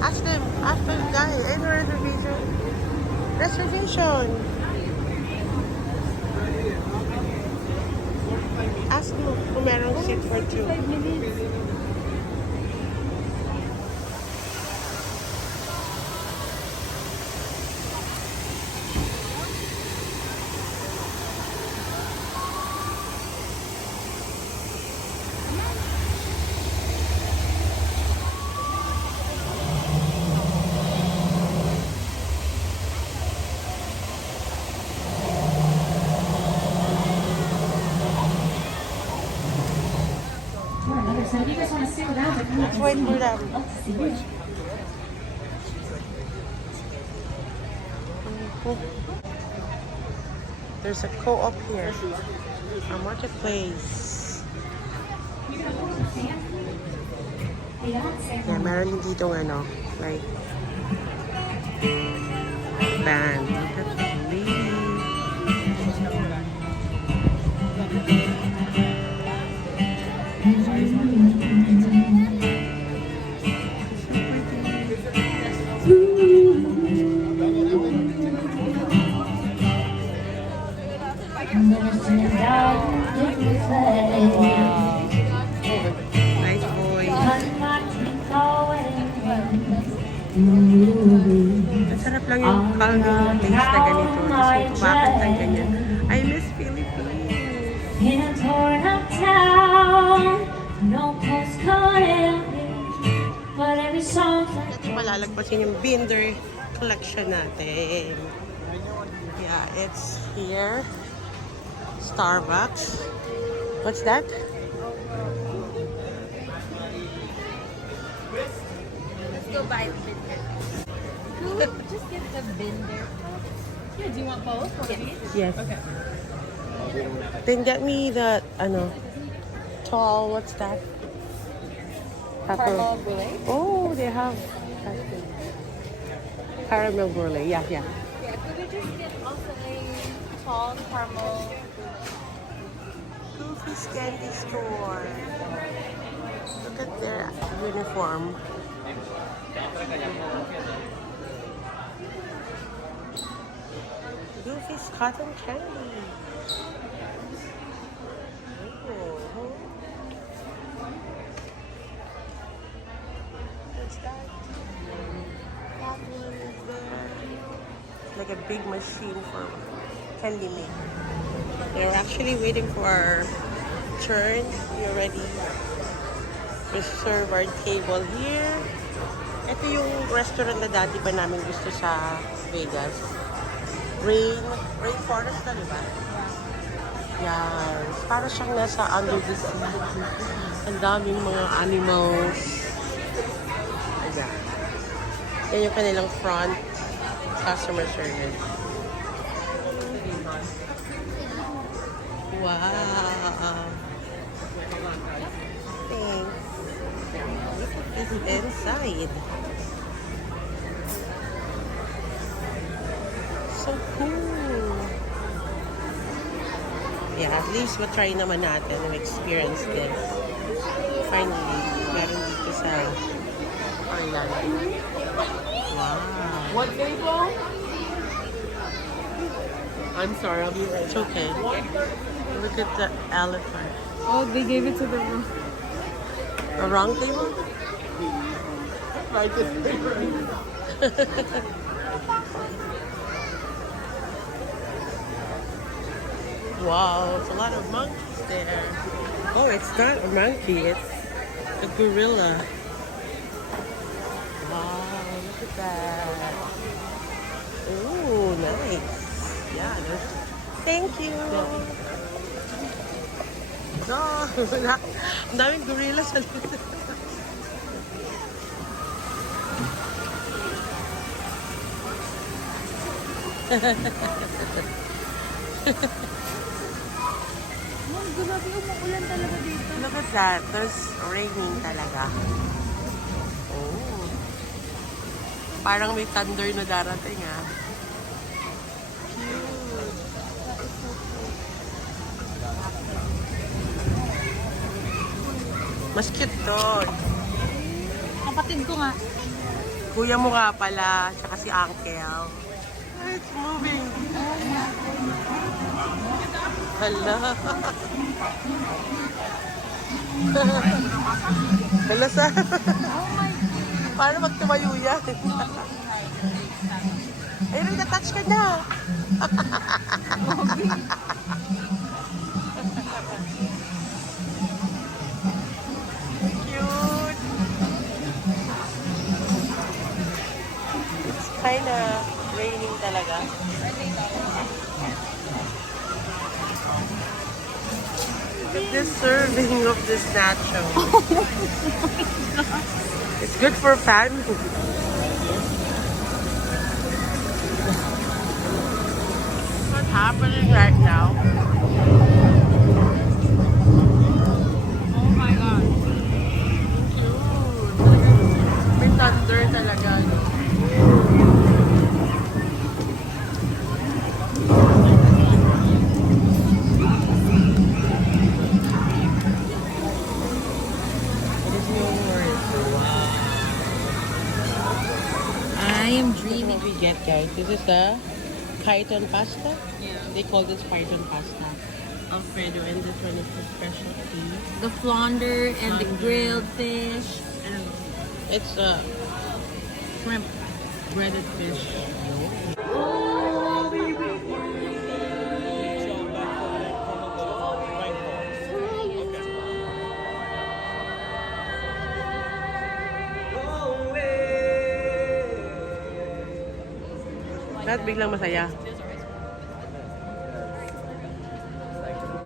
Ask them. Ask the guy. Any reservation? Reservation. Ask mo kung merong seat for two. 5 minutes. So if you guys want to sit around, I can Let's wait for them. There's a co-op here. A marketplace. Yeah, meron din dito ano, like band. Look at the lady. Nice boy. Masarap lang yung calming place na ganito. Tapos kumakanta ng ganyan. I miss Philippines. In a torn up town, no postcode, but every song. Natin malalagpasin yung Binder collection natin. Yeah, it's here. Starbucks. What's that? Let's go buy the binder. Just get the binder. Yeah, do you want both? Yes. Okay. Then get me the, tall, what's that? Caramel brulee? Oh, they have caramel brulee. Yeah, yeah. Yeah, could we just get also a tall caramel? Goofy's Candy Store. Look at their uniform. Goofy's cotton candy. Oh. What's that? That one is there. It's like a big machine for candy making. We're actually waiting for our turn. We're ready. Reserve our table here. Ito yung restaurant na dati pa namin gusto sa Vegas. Rainforest na, diba? Yan. Para siyang nasa under the sea. Ang daming mga animals. Ayan. Yan yung kanilang front customer service. Wow. Thanks. Look at this inside. So cool. Yeah, at least try naman natin to experience this. Finally, meron dito sa Orlando. Wow. What table? I'm sorry, I'll be right It's okay. Look at the elephant. Oh, they gave it to the room. The wrong table? Right this paper. Wow, it's a lot of monkeys there. Oh, it's not a monkey, it's a gorilla. Wow, look at that. Ooh, nice. Yeah, there's... Thank you. No, ang daming gorilla sa likod. Grabe, umuulan talaga dito. Look at that. There's raining talaga. Oh. Parang may thunder na darating, ah. Cute. Mas cute to. Kapatid ko nga. Kuya mo nga pala, tsaka si Uncle. It's moving. Hala. Hala sa... Paano magtumayo yan? Ayun, na-touch ka na. Cute. It's kinda raining talaga. This serving of this nacho. It's good for family. What's happening right now? Oh my god. Cute. May thunder talaga. No? It is yours. Wow. I am dreaming. What we get, guys? This is the Python pasta. Yeah. They call this Python pasta. Alfredo, and this one is the specialty. The flounder and the grilled fish. And It's shrimp breaded fish. Lahat biglang masaya.